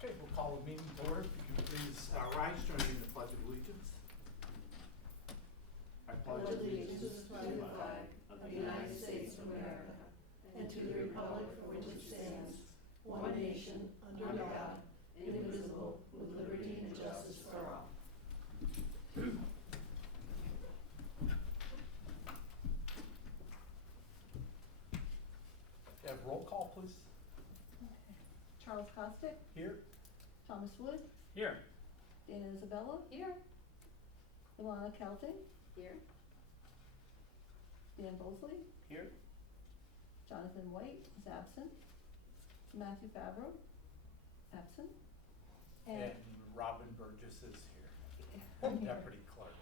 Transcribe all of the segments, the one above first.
Okay, we'll call the meeting to order. If you can please rise, join me in the Pledge of Allegiance. I pledge allegiance to the flag of the United States of America and to the republic for which it stands, one nation, under God, indivisible, with liberty and justice for all. Have roll call, please. Charles Costick, Here. Thomas Wood, Here. Dana Isabella, Here. Ilana Kelting, Here. Dan Bolsley, Here. Jonathan White is absent, Matthew Favreau, absent, And Robin Burgess is here, Deputy Clerk.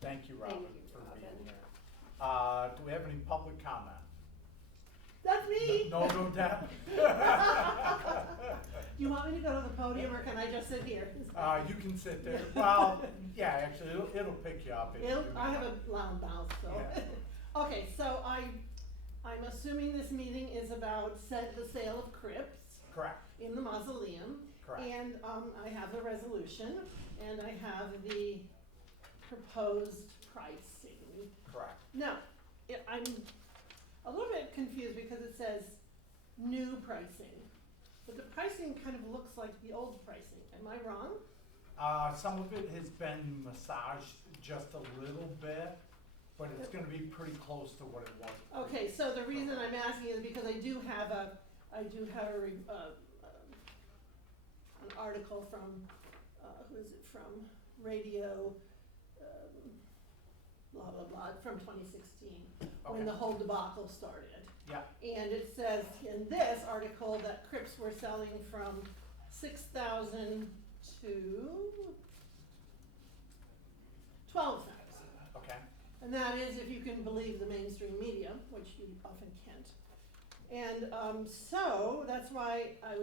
Thank you, Robin, Thank you, for Robin. being here. Do we have any public comment? That's me! No, Deb? Do you want me to go to the podium or can I just sit here? You can sit there. Well, yeah, actually, it'll pick you up. If you I have a loud mouth, so. Yeah. Okay, so I'm assuming this meeting is about the sale of crypts Correct, in the mausoleum. correct. And I have the resolution and I have the proposed pricing. Correct. Now, I'm a little bit confused because it says new pricing, but the pricing kind of looks like the old pricing. Am I wrong? Some of it has been massaged just a little bit, but it's gonna be pretty close to what it was. Okay, so the reason I'm asking is because I do have an article from, who is it from, radio, blah, blah, blah, from 2016, when Okay. the whole debacle started. Yeah, And it says in this article that crypts were selling from 6,000 to 12,000. okay, And that is if you can believe the mainstream media, which you often can't. And so that's why I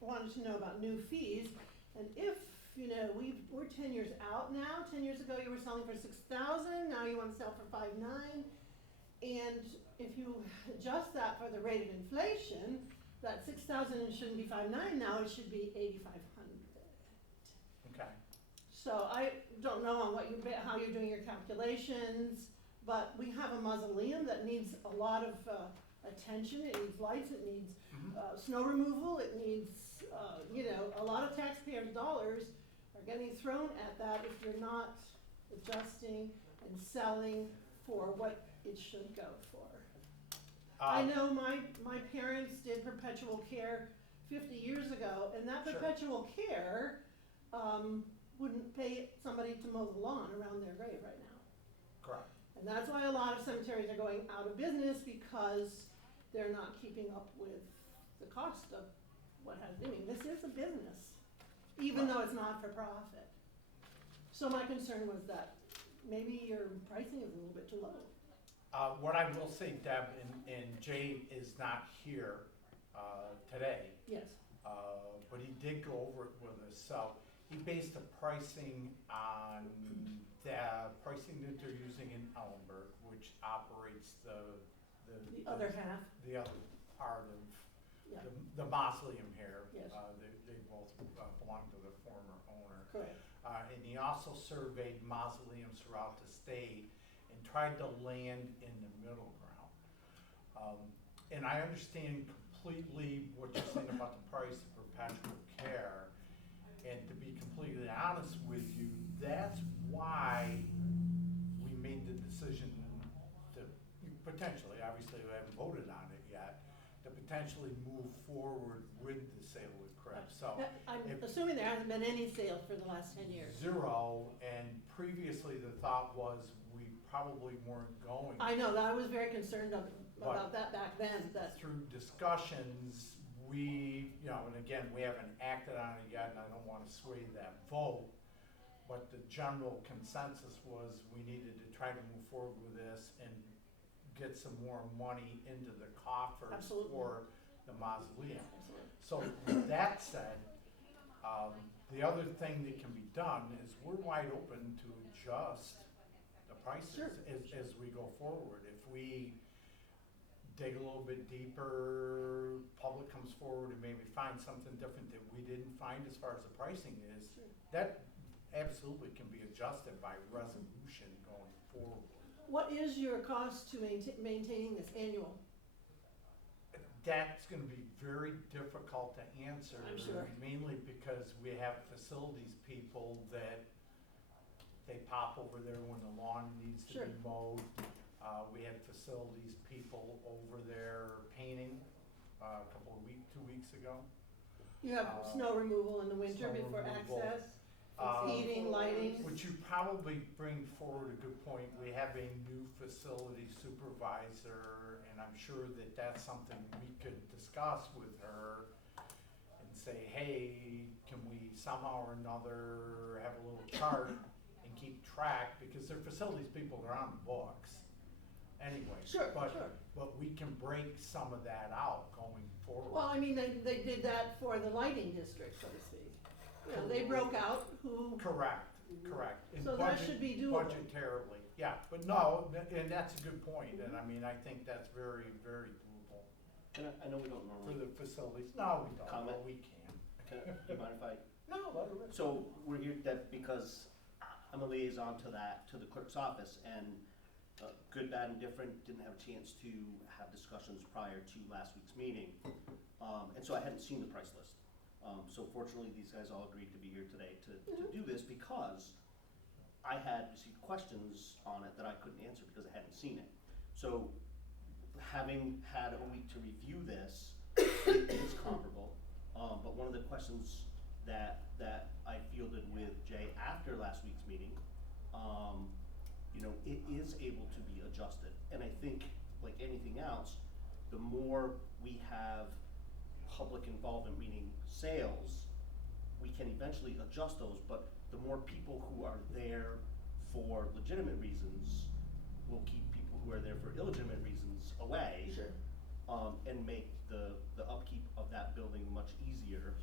wanted to know about new fees. And if, we're 10 years out now. 10 years ago you were selling for 6,000, now you want to sell for 5,900. And if you adjust that for the rate of inflation, that 6,000 shouldn't be 5,900, now it should be 8,500. okay. So I don't know on how you're doing your calculations, but we have a mausoleum that needs a lot of attention. It needs lights, it needs snow removal, it needs, a lot of taxpayers' dollars are getting thrown at that if you're not adjusting and selling for what it should go for. I know my parents did perpetual care 50 years ago, and that Sure. perpetual care wouldn't pay somebody to mow the lawn around their grave right now. Correct. And that's why a lot of cemeteries are going out of business, because they're not keeping up with the cost of what has, this is a business, even though it's not for profit. So my concern was that maybe your pricing is a little bit too low. What I will say, Deb, and Jay is not here today, Yes, but he did go over it with us. So he based the pricing on the pricing that they're using in Ellenberg, which operates the other half, the other part of yeah, the mausoleum here. Yes. They both belong to the former owner. correct. And he also surveyed mausoleums throughout the state and tried to land in the middle ground. And I understand completely what you're saying about the price of perpetual care. And to be completely honest with you, that's why we made the decision to potentially, obviously we haven't voted on it yet, to potentially move forward with the sale of crypts. So I'm if- assuming there hasn't been any sale for the last 10 years. 0, and previously the thought was we probably weren't going. I know, that I was very concerned about that back then, that, Through discussions, we, and again, we haven't acted on it yet, and I don't wanna sway that vote, but the general consensus was we needed to try to move forward with this and get some more money into the coffers Absolutely. for the mausoleum. absolutely. So with that said, the other thing that can be done is we're wide open to adjust the prices Sure. as we go forward. If we dig a little bit deeper, public comes forward and maybe finds something different that we didn't find as far as the pricing is, Sure. that absolutely can be adjusted by resolution going forward. What is your cost to maintaining this annual? That's gonna be very difficult to answer. I'm sure. Mainly because we have facilities people that they pop over there when the lawn needs to Sure. be mowed. We had facilities people over there painting, a couple of 2 weeks ago. You have snow removal in the winter Snow before removal. access, Um, heating, lighting. Which you probably bring forward a good point. We have a new facility supervisor, and I'm sure that that's something we could discuss with her and say, hey, can we somehow or another have a little chart and keep track, because they're facilities people, they're on the books anyway. Sure, But- sure. But we can break some of that out going forward. Well, I mean, they did that for the lighting district, so to speak. You know, they broke out who, Correct. And so that budget- should be doable. Budgetarily, yeah, but no, and that's a good point, and I mean, I think that's very, very doable And I know we don't for normally, the facilities. No, we don't, Comment? but we can. do you mind if I? No, let her rip. So we're here that because I'm a liaison to the clerk's office, and good, bad, and different, didn't have a chance to have discussions prior to last week's meeting. And so I hadn't seen the price list. So fortunately, these guys all agreed to be here today to do this because I had received questions on it that I couldn't answer because I hadn't seen it. So having had a week to review this, it is comparable. But one of the questions that I fielded with Jay after last week's meeting, it is able to be adjusted. And I think, like anything else, the more we have public involvement, meaning sales, we can eventually adjust those, but the more people who are there for legitimate reasons will keep people who are there for illegitimate reasons away. Sure. And make the upkeep of that building much easier,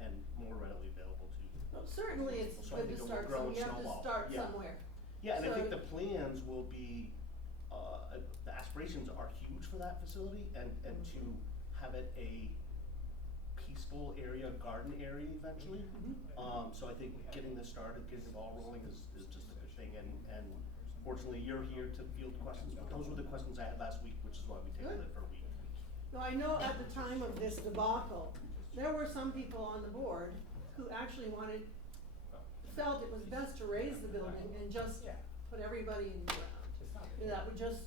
and more readily available to. Well, certainly it's So I good to think it will start, grow and you have to snowball. start Yeah. somewhere. Yeah, and I think So- the plans will be, the aspirations are huge for that facility, and to have it a peaceful area, garden area eventually. So I think getting this started, getting the ball rolling is just a good thing, and fortunately, you're here to field questions, but those were the questions I had last week, which is why we tabled it for a week. Now, I know at the time of this debacle, there were some people on the board who actually felt it was best to raise the building and just Yeah. put everybody in the ground. It's not- That would just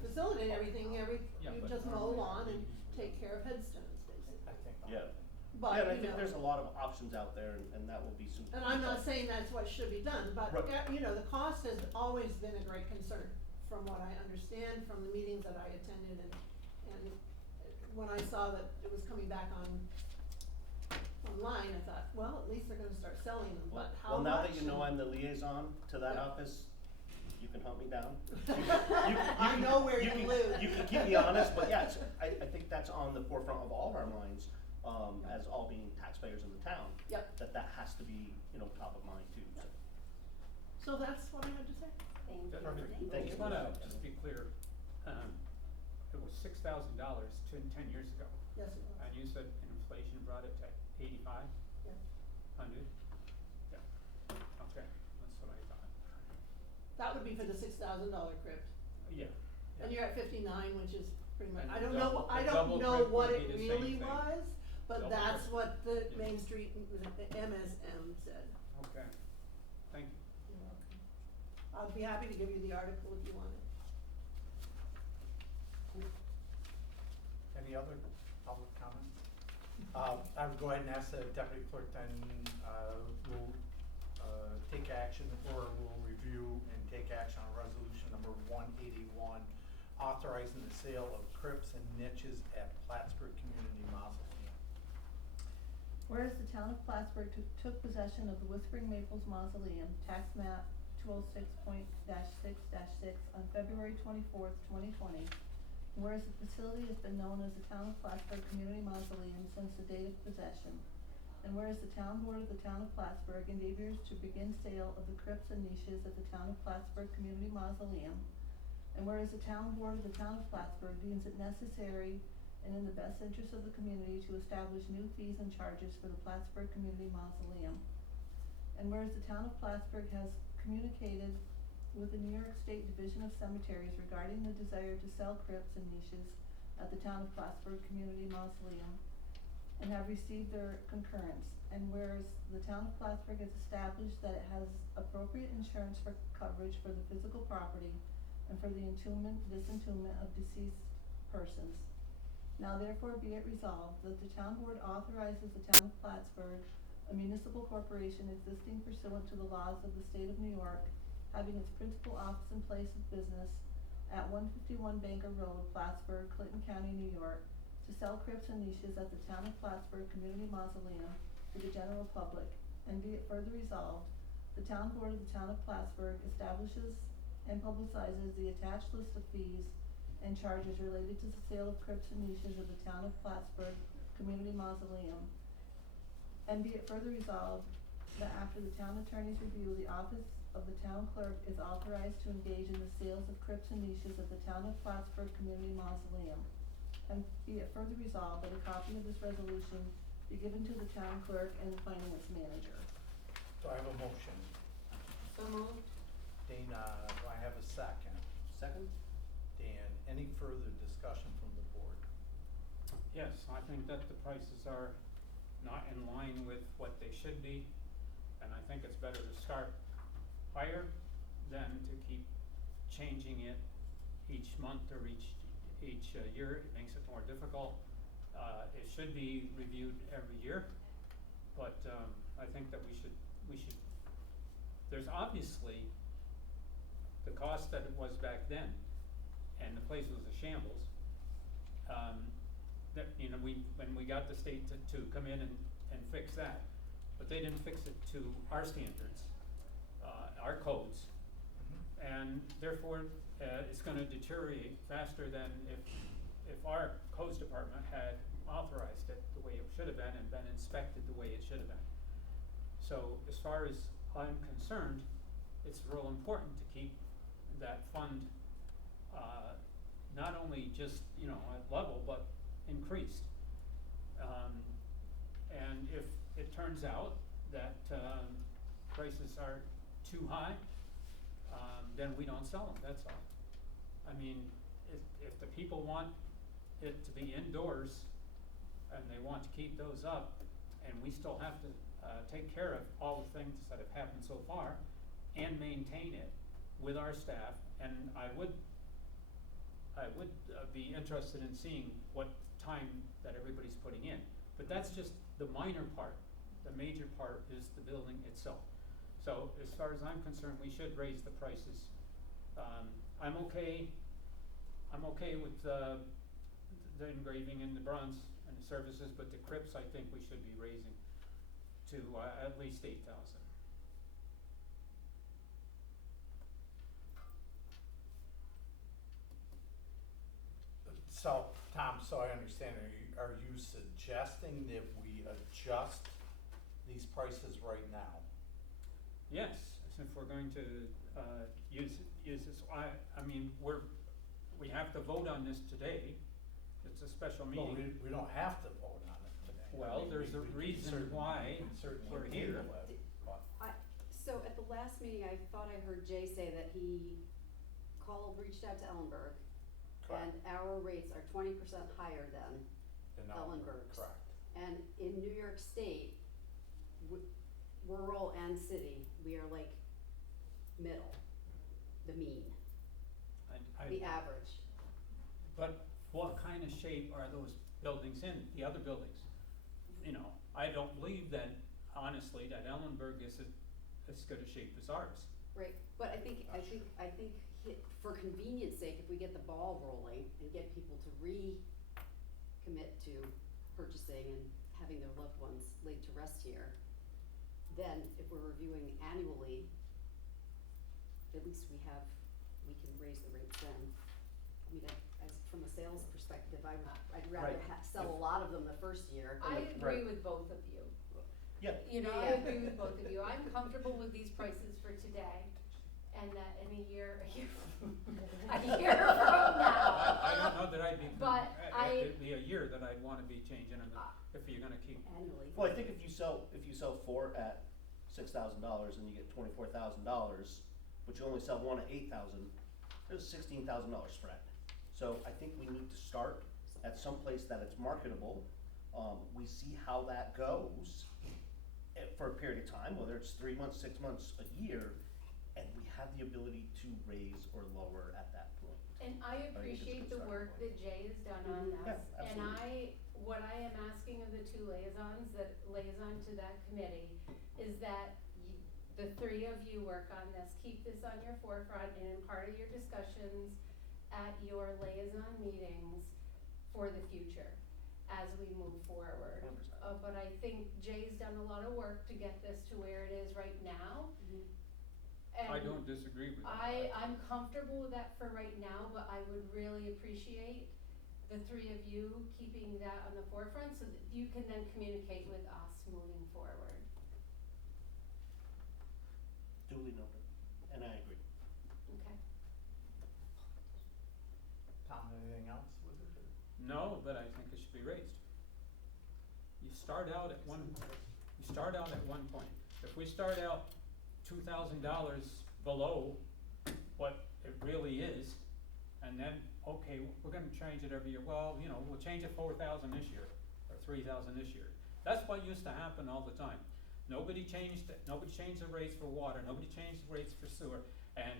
facilitate everything, Yeah, you but just mow normally lawn and we- take care of headstones, basically. I think. Yeah. But, Yeah, and I you think know, there's a lot of options out there, and that will be soon. and I'm not saying that's what should be done, but, Right. the cost has always been a great concern, from what I understand from the meetings that I attended, and when I saw that it was coming back online, I thought, well, at least they're gonna start selling them, but how Well, much? now that you know I'm the liaison to that Yeah. office, you can hunt me down. I know where you live. You can keep me honest, but yes, I think that's on the forefront of all of our minds, as all being taxpayers in the town. Yep. That has to be, top of mind too, so. So that's what I had to say. Thank you. Perfect. Thank you. Just wanna just be clear, it was $6,000 10 years ago, Yes, it was. and you said inflation brought it to 85, Yeah. 100? Yeah, okay, that's what I thought. That would be for the $6,000 crypt. Yeah, And you're at 59, which is pretty much, And I the don't know, double- I the don't double know crypt what would it be the same really thing. was, but Double that's crypt. what the Yeah. Main Street, the MSM said. okay, thank you. You're welcome. I'd be happy to give you the article if you want it. Any other public comment? I would go ahead and ask the deputy clerk then, we'll, take action, or we'll review and take action on resolution number 181, authorizing the sale of crypts and niches at Plattsburgh Community Mausoleum. Whereas the town of Plattsburgh took possession of the Whispering Maples Mausoleum, tax map 206.6-6 on February 24th, 2020. Whereas the facility has been known as the Town of Plattsburgh Community Mausoleum since the date of possession. And whereas the town board of the town of Plattsburgh endeavors to begin sale of the crypts and niches at the Town of Plattsburgh Community Mausoleum. And whereas the town board of the town of Plattsburgh deems it necessary and in the best interest of the community to establish new fees and charges for the Plattsburgh Community Mausoleum. And whereas the town of Plattsburgh has communicated with the New York State Division of Cemeteries regarding the desire to sell crypts and niches at the town of Plattsburgh Community Mausoleum and have received their concurrence. And whereas the town of Plattsburgh has established that it has appropriate insurance for coverage for the physical property and for the disentombment of deceased persons. Now therefore be it resolved that the town board authorizes the town of Plattsburgh, a municipal corporation existing pursuant to the laws of the state of New York, having its principal office and place of business at 151 Banker Road, Plattsburgh, Clinton County, New York, to sell crypts and niches at the town of Plattsburgh Community Mausoleum to the general public. And be it further resolved, the town board of the town of Plattsburgh establishes and publicizes the attached list of fees and charges related to the sale of crypts and niches of the town of Plattsburgh Community Mausoleum. And be it further resolved that after the town attorney's review, the office of the town clerk is authorized to engage in the sales of crypts and niches at the town of Plattsburgh Community Mausoleum. And be it further resolved that a copy of this resolution be given to the town clerk and the finance manager. Do I have a motion? So moved. Dana, do I have a second? Second? Dan, any further discussion from the board? Yes, I think that the prices are not in line with what they should be, and I think it's better to start higher than to keep changing it each month or each year. It makes it more difficult. It should be reviewed every year, but I think that we should, there's obviously the cost that it was back then, and the place was a shambles. That, when we got the state to come in and fix that, but they didn't fix it to our standards, our codes, and therefore it's gonna deteriorate faster than if our codes department had authorized it the way it should have been and been inspected the way it should have been. So as far as I'm concerned, it's real important to keep that fund not only just, at level, but increased. And if it turns out that prices are too high, then we don't sell them, that's all. I mean, if the people want it to be indoors and they want to keep those up, and we still have to take care of all the things that have happened so far and maintain it with our staff, and I would be interested in seeing what time that everybody's putting in. But that's just the minor part. The major part is the building itself. So as far as I'm concerned, we should raise the prices. I'm okay with the engraving and the bronze and the services, but the crypts, I think we should be raising to at least 8,000. So, Tom, so I understand, are you suggesting that we adjust these prices right now? Yes, if we're going to use this, I mean, we have to vote on this today. It's a special No, meeting. we don't have to vote on it today. Well, there's a reason why we're here. So at the last meeting, I thought I heard Jay say that he reached out to Ellenberg, and our rates are 20% higher than Ellenberg's. Correct. And in New York State, rural and city, we are like middle, the mean, the average. But what kind of shape are those buildings in, the other buildings? I don't believe that, honestly, that Ellenberg is as good a shape as ours. Right, but I think for convenience sake, if we get the ball rolling and get people to recommit to purchasing and having their loved ones laid to rest here, then if we're reviewing annually, at least we can raise the rates then. I mean, as from a sales perspective, I'd rather Right. sell a lot of them the first year. I agree with both of you. Yeah. I agree with both of you. I'm comfortable with these prices for today. and that in a year from now. I don't know that I'd be, But it'd be a year that I'd wanna be changing them, if you're gonna keep. Annually. Well, I think if you sell 4 at $6,000 and you get $24,000, but you only sell 1 at 8,000, there's $16,000 spread. So I think we need to start at some place that it's marketable. We see how that goes for a period of time, whether it's 3 months, 6 months, a year, and we have the ability to raise or lower at that point. And I think it's a appreciate good the starting work point. that Jay has done on Yeah, this. And absolutely. what I am asking of the two liaisons that liaison to that committee is that the three of you work on this, keep this on your forefront and in part of your discussions at your liaison meetings for the future as we move forward. 100%. But I think Jay's done a lot of work to get this to where it is right now. I And don't disagree with that. I'm comfortable with that for right now, but I would really appreciate the three of you keeping that on the forefront so that you can then communicate with us moving forward. Duly noted, and I agree. Okay. Tom, anything else with it? No, but I think it should be raised. You start out at one point. If we start out $2,000 below what it really is, and then, okay, we're gonna change it every year, well, you know, we'll change it 4,000 this year, or 3,000 this year. That's what used to happen all the time. Nobody changed the rates for water, nobody changed the rates for sewer, and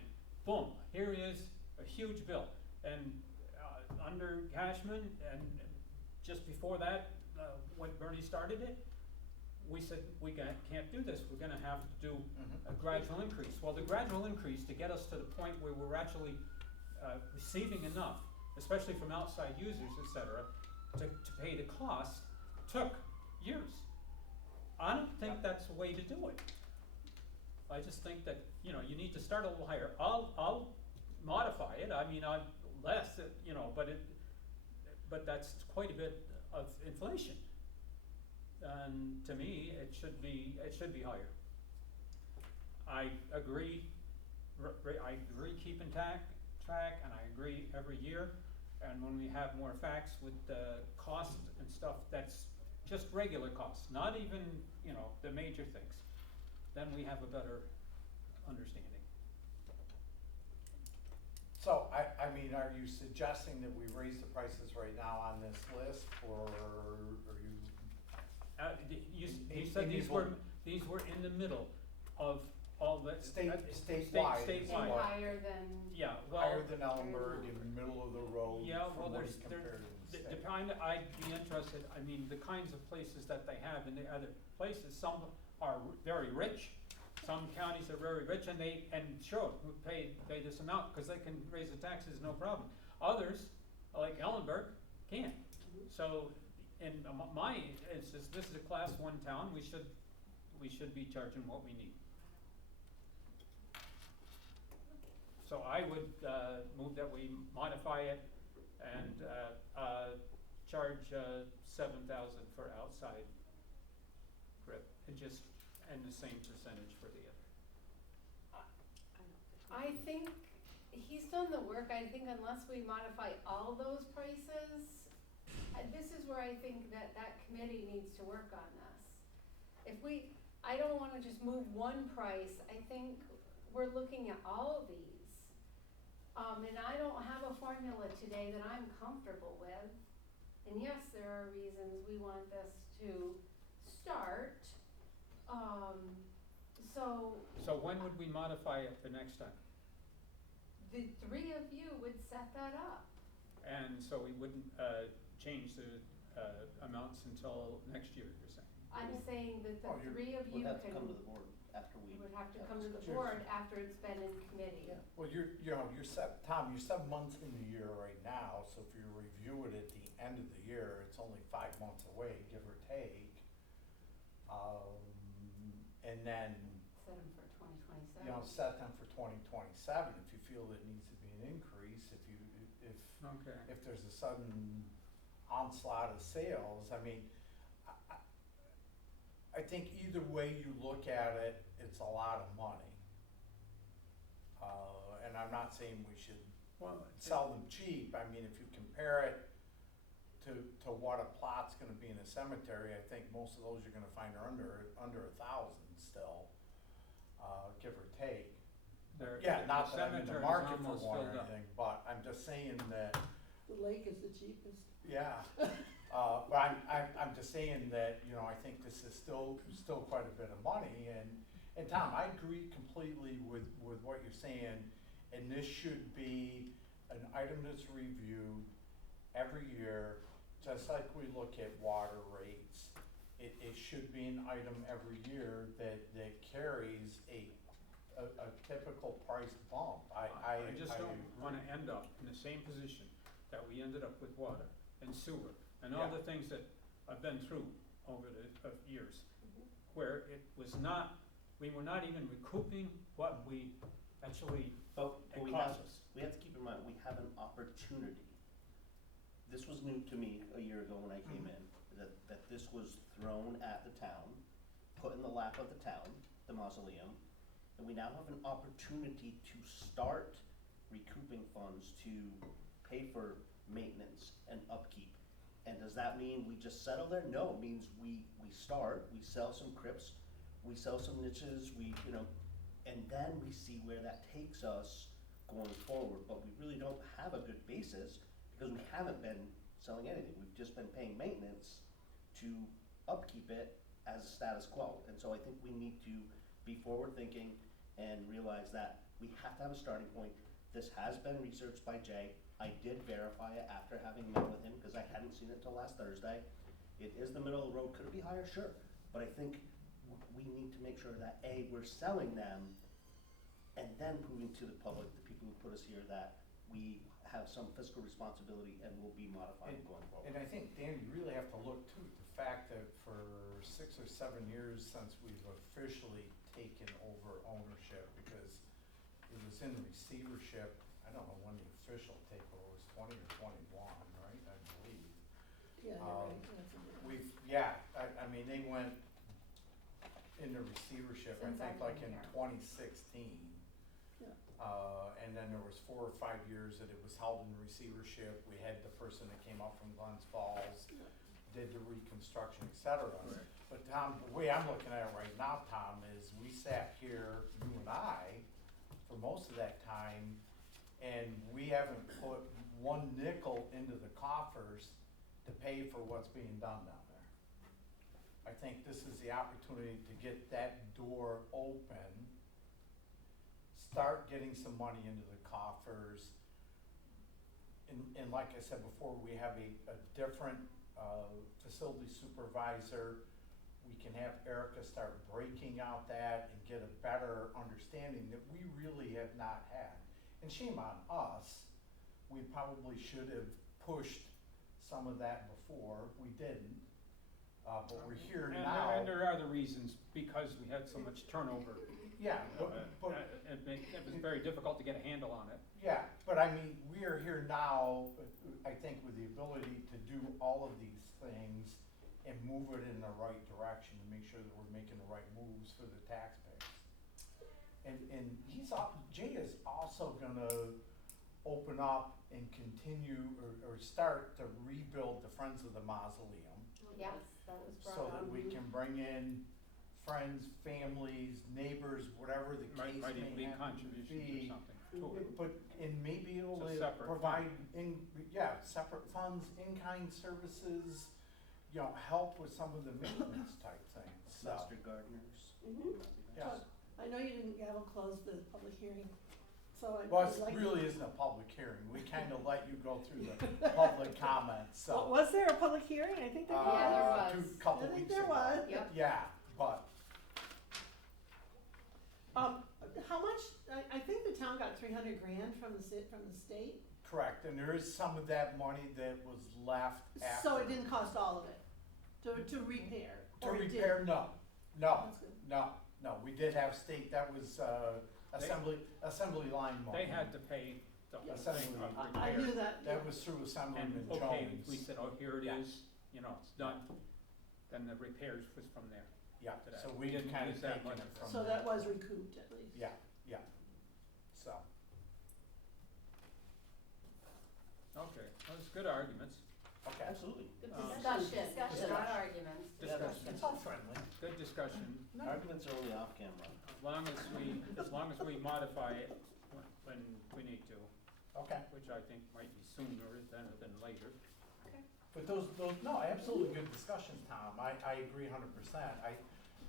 boom, here is a huge bill. And under Cashman, and just before that, when Bernie started it, we said, we can't do this, we're gonna have to do a gradual increase. Well, the gradual increase to get us to the point where we're actually receiving enough, especially from outside users, et cetera, to pay the cost, took years. I don't think that's the way to do it. I just think that, you know, you need to start a little higher. I'll modify it, I mean, I'm less, you know, but that's quite a bit of inflation. And to me, it should be higher. I agree keeping track, and I agree every year. And when we have more facts with the costs and stuff, that's just regular costs, not even, you know, the major things, then we have a better understanding. So, I mean, are you suggesting that we raise the prices right now on this list, or are you? You said these were in the middle of all the. Statewide. And Statewide. higher than. Yeah, well. Higher than Ellenberg, in the middle of the road, Yeah, well, from what there's, he compared in the state. I'd be interested, I mean, the kinds of places that they have in the other places, some are very rich, some counties are very rich, and sure, we pay this amount, cause they can raise the taxes, no problem. Others, like Ellenberg, can't. So, in my instance, this is a class 1 town, we should be charging what we need. So I would, move that we modify it and, charge, 7,000 for outside grip, and the same percentage for the other. I think he's done the work. I think unless we modify all those prices, this is where I think that committee needs to work on this. I don't wanna just move one price, I think we're looking at all of these. And I don't have a formula today that I'm comfortable with. And yes, there are reasons we want this to start, So when would we modify it the next time? the three of you would set that up. And so we wouldn't, change the, amounts until next year, you're saying? I'm saying that the Oh, you're- three of you We'd have to can, come to the board after we. would have to have come to the discussions. board after it's been in committee. Well, you're 7 months in the year right now, so if you review it at the end of the year, it's only 5 months away, give or take. And then, Set them for 2027. set them for 2027, if you feel it needs to be an increase, if Okay. if there's a sudden onslaught of sales, I mean, I think either way you look at it, it's a lot of money. And I'm not saying we should Well, sell them cheap. I mean, if you compare it to what a plot's gonna be in a cemetery, I think most of those you're gonna find are under 1,000 still, give or take. Yeah, not that I'm in the market for one or anything, but I'm just saying that, The lake is the cheapest. yeah. But I'm just saying that, you know, I think this is still quite a bit of money, and Tom, I agree completely with what you're saying, and this should be an item that's reviewed every year, just like we look at water rates. It should be an item every year that carries a typical price bump. I just don't wanna end up in the same position that we ended up with water and sewer and all Yeah. the things that I've been through over the years, where we were not even recouping what we actually, But it we cost have, us. we have to keep in mind, we have an opportunity. This was new to me a year ago when I came in, that this was thrown at the town, put in the lap of the town, the mausoleum, and we now have an opportunity to start recouping funds to pay for maintenance and upkeep. And does that mean we just settle there? No, it means we start, we sell some crypts, we sell some niches, and then we see where that takes us going forward. But we really don't have a good basis because we haven't been selling anything. We've just been paying maintenance to upkeep it as status quo. And so I think we need to be forward thinking and realize that we have to have a starting point. This has been researched by Jay. I did verify it after having met with him because I hadn't seen it till last Thursday. It is the middle of the road. Could it be higher? Sure. But I think we need to make sure that A, we're selling them, and then proving to the public, the people who put us here, that we have some fiscal responsibility and will be modifying going forward. And I think, Dan, you really have to look too at the fact that for 6 or 7 years since we've officially taken over ownership, because it was in receivership, I don't know when the official takeover was, 20 or 21, right, I believe. Yeah, you're right, that's a good one. I mean, they went into receivership, I Since think I've like been in here. 2016. Yeah. And then there was 4 or 5 years that it was held in receivership. We had the person that came up from Glens Falls, did the reconstruction, et cetera. Correct. But Tom, the way I'm looking at it right now, Tom, is we sat here, you and I, for most of that time, and we haven't put 1 nickel into the coffers to pay for what's being done down there. I think this is the opportunity to get that door open, start getting some money into the coffers. And like I said before, we have a different facility supervisor. We can have Erica start breaking out that and get a better understanding that we really have not had. And shame on us, we probably should have pushed some of that before, we didn't. But we're here now. And there are other reasons, because we had so much turnover. Yeah, but It was very difficult to get a handle on it. yeah, but I mean, we are here now, I think, with the ability to do all of these things and move it in the right direction and make sure that we're making the right moves for the taxpayers. And Jay is also gonna open up and continue or start to rebuild the Friends of the Mausoleum, Yes, that was brought so up. that we can bring in friends, families, neighbors, whatever the Might case even be may happen to contributions be. or something to it. But, and maybe it'll It's a separate provide separate funds, in-kind services, help with some of the maintenance type things, so. Master gardeners. Mhm. Yeah. I know you didn't gavel close the public hearing, so I'd Well, like. it really isn't a public hearing, we kinda let you go through the public comments, so. Was there a public hearing? I think there was. Yeah, there was. Couple I think weeks there ago. was. Yep. Yeah, but, How much, I think the town got 300 grand from the state, correct, and there is some of that money that was left after. so it didn't cost all of it to repair, To or it did? repair, no, That's good. no, we did have state, that was, assembly line money. They had to pay the whole Essentially, thing of I knew repair. that, yeah. That was through And, Assemblyman okay, Jones. we said, oh, here it Yeah. is, it's done, then the repairs was from there. Yeah, to that. so We we didn't kind of use that taken money. it from So there. that was recouped at least. Yeah. so. Okay, well, it's good arguments, Okay. Absolutely. Good Discussion, Discussion. not arguments. Yeah, discussion, It's all friendly. good discussion. Arguments are only off camera. As long as we modify it when we need to, Okay. which I think might be sooner than later. But those, no, absolutely good discussion, Tom. I agree 100%.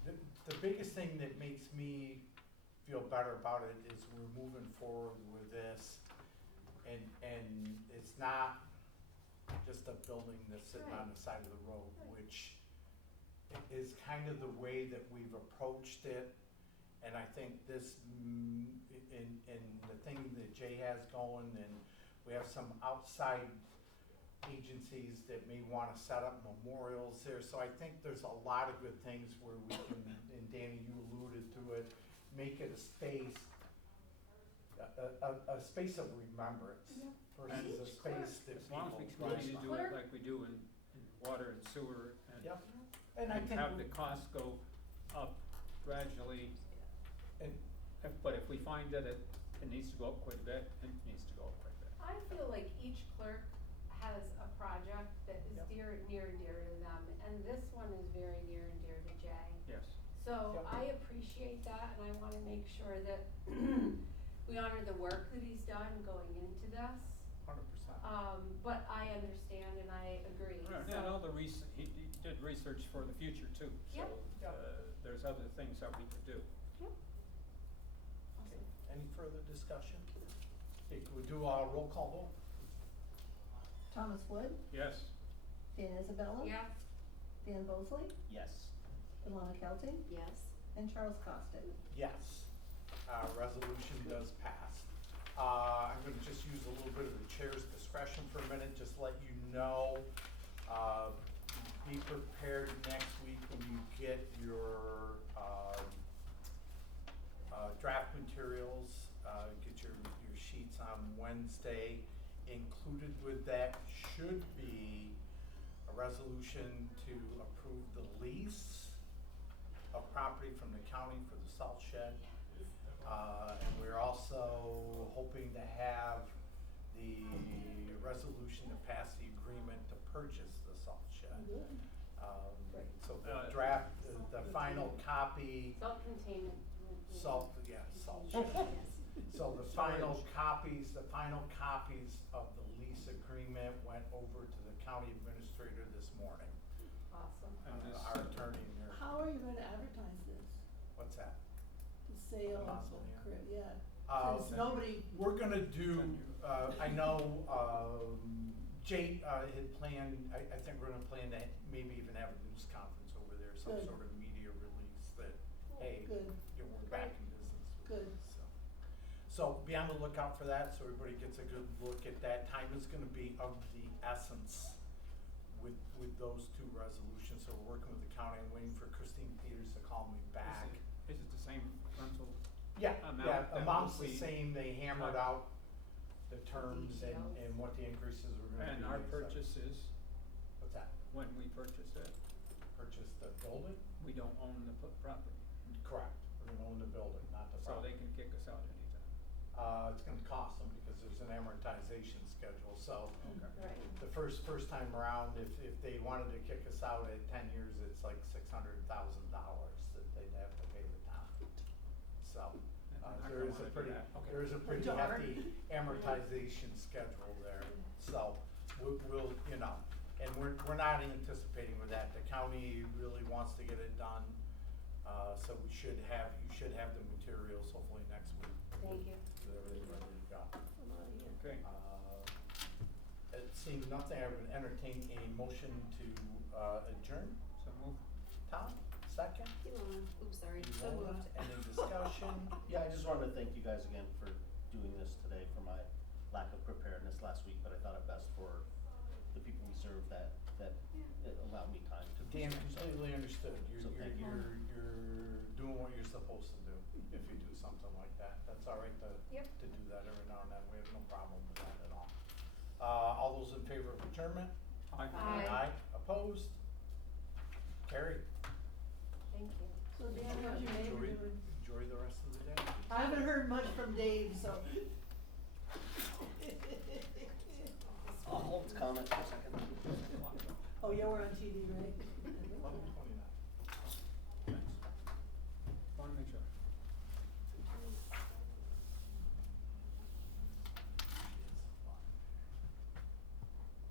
The biggest thing that makes me feel better about it is we're moving forward with this. And it's not just a building that's sitting on the side of the road, which is kind of the way that we've approached it. And I think this, in the thing that Jay has going, and we have some outside agencies that may wanna set up memorials there, so I think there's a lot of good things where we can, and Danny, you alluded to it, make it a space, a space of remembrance versus a space that As long as we people continue to do it Clerk. like we do in water and sewer and Yep. And I think, have the costs go up gradually. and, But if we find that it needs to go up quite a bit, it needs to go up quite a bit. I feel like each clerk has a project that is Yep. near and dear to them, and this one is very near and dear to Jay. Yes. So Yep. I appreciate that, and I wanna make sure that we honor the work that he's done going into this. 100%. But I understand and I agree, And all the he did research for the future too, so, Yep. there's other things that we could do. Okay, any further discussion? Okay, could we do a roll call vote? Thomas Wood, Yes, Dan Isabella. Yes, Dan Bosley, Yes. Ilana Kelty, Yes. and Charles Costigan. Yes, resolution does pass. I'm gonna just use a little bit of the chair's discretion for a minute, just let you know. Be prepared next week when you get your, draft materials, get your sheets on Wednesday. Included with that should be a resolution to approve the lease of property from the county for the salt shed. And we're also hoping to have the resolution to pass the agreement to purchase the salt shed. So the draft, the final copy, salt containment. salt shed. So the final copies of the lease agreement went over to the county administrator this morning. Awesome. And this, Our attorney in there, How are you gonna advertise this? what's that? The sale of the Mausoleum. crib, yeah. Uh, Since nobody, We're gonna do, I know, Jay, had planned, I think we're gonna plan to maybe even have a news conference over there, some Good. sort of media release that, hey, good, you know, we're back in business with Good. this, so be on the lookout for that, so everybody gets a good look at that. Time is gonna be of the essence with those two resolutions, so we're working with the county. I'm waiting for Christine Peters to call me back. is it the same rental? Yeah, amount that amount's the we- same, they hammered out the terms and what the increases were gonna be. And our so- purchases, What's that? when we purchase it, Purchase the building? we don't own the property, Correct, we're gonna own the building, not the so they property. can kick us out anytime. It's gonna cost them because there's an amortization schedule, so Okay. Right. the first time around, if they wanted to kick us out at 10 years, it's like $600,000 that they'd have to pay the town. So, And I'm not there gonna is a wanna do pretty, that. Okay. there is a pretty Darn. hefty amortization schedule there. So, we'll, you know, and we're not anticipating with that. The county really wants to get it done. So you should have the materials hopefully next week. Thank you. With everything ready to go. Okay, It seems nothing, I would entertain a motion to adjourn. so move. Tom, second? Elon, oops, sorry. So moved. Any discussion? Yeah, I just wanted to thank you guys again for doing this today, for my lack of preparedness last week, but I thought it best for the people we serve that it allowed me time to. Dan, present, so- completely understood. So thank you. You're doing what you're supposed to do if you do something like that. That's all right to Yep. do that every now and then. We have no problem with that at all. All those in favor of adjournment? Aye. Aye. Opposed? Carried. Thank you. so Dan, how's your neighbor Enjoy- doing? Enjoy the rest of the day. I haven't heard much from from Dave, so. I'll hold comment for a second. Oh, yeah, we're on TV, right?